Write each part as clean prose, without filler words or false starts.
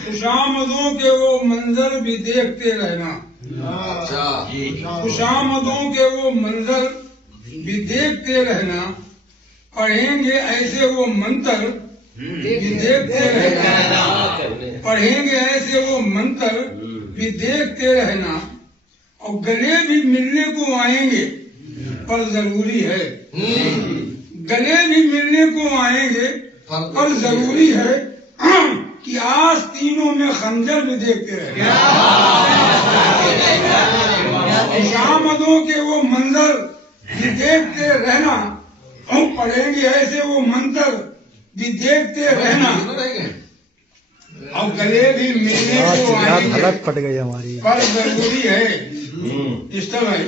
खुशामदों के वो मंजर भी देखते रहना। खुशामदों के वो मंजर भी देखते रहना। पढ़ेंगे ऐसे वो मंत्र भी देखते रहना। पढ़ेंगे ऐसे वो मंत्र भी देखते रहना। और गले भी मिलने को आएंगे पर जरूरी है। गले भी मिलने को आएंगे पर जरूरी है कि आस्तीनों में खंजर भी देखते रहे। खुशामदों के वो मंजर भी देखते रहना। और पढ़ेंगे ऐसे वो मंत्र भी देखते रहना। और गले भी मिलने को आएंगे फट गई हमारी पर जरूरी है। इस तरह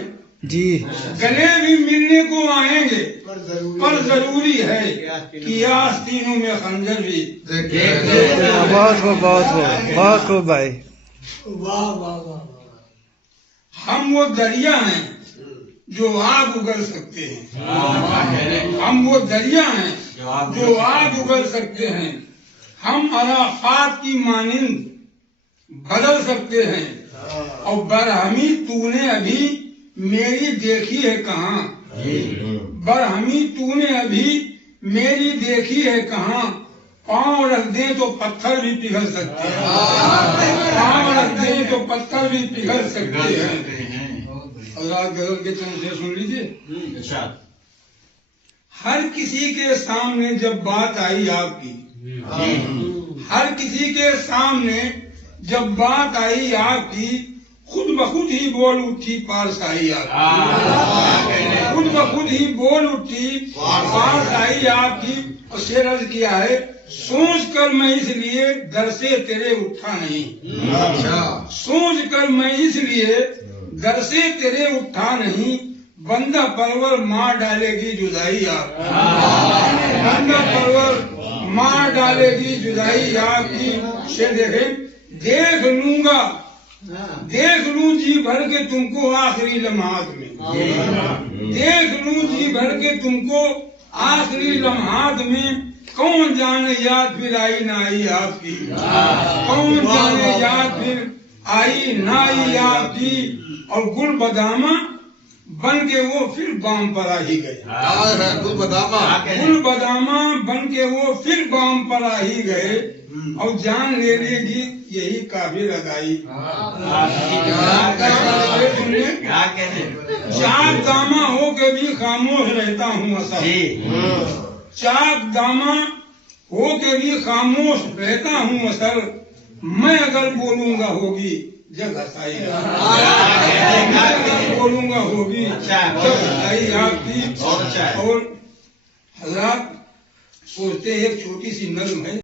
जी, गले भी मिलने को आएंगे पर जरूरी है कि आस्तीनों में खंजर भी बहुत खूब भाई। हम वो दरिया हैं जो आग उगल सकते हैं। हम वो दरिया हैं जो आग उगल सकते हैं। हम अराफात की मानिंद बदल सकते हैं। और बरहमी तूने अभी मेरी देखी है कहाँ। बरहमी तूने अभी मेरी देखी है कहाँ। पाँव रख दे तो पत्थर भी पिघल सकते हैं। पाँव रख दे तो पत्थर भी पिघल सकते हैं। और आज गजल के चंद से सुन लीजिए। हर किसी के सामने जब बात आई आपकी, हर किसी के सामने जब बात आई आपकी, खुद ब खुद ही बोल उठी पारसाई आपकी। खुद ब खुद ही बोल उठी पारसाई आपकी। और शेर अर्ज किया है, सोच कर मैं इसलिए दर से तेरे उठा नहीं। सोच कर मैं इसलिए दर से तेरे उठा नहीं। बंदा परवर मार डालेगी जुदाई आपकी। बंदा परवर मार डालेगी जुदाई आपकी। शेर देखें, देख लूं जी भर के तुमको आखिरी लम्हात में। देख लूं जी भर के तुमको आखिरी लम्हात में। कौन जाने याद फिर आई ना आई आपकी। कौन जाने याद फिर आई ना आई आपकी। और गुल बदामा बन के वो फिर बाम पर आ ही गए। गुल बदामा बन के वो फिर बाम पर आ ही गए। और जान ले लेगी यही काफी लगाई। चाक दामा हो के भी खामोश रहता हूँ असर। चाक दामा हो के भी खामोश रहता हूँ असर। मैं अगर बोलूंगा होगी जग हंसाई। बोलूंगा होगी जग हंसाई आपकी। और हजरात सोचते एक छोटी सी नज्म है।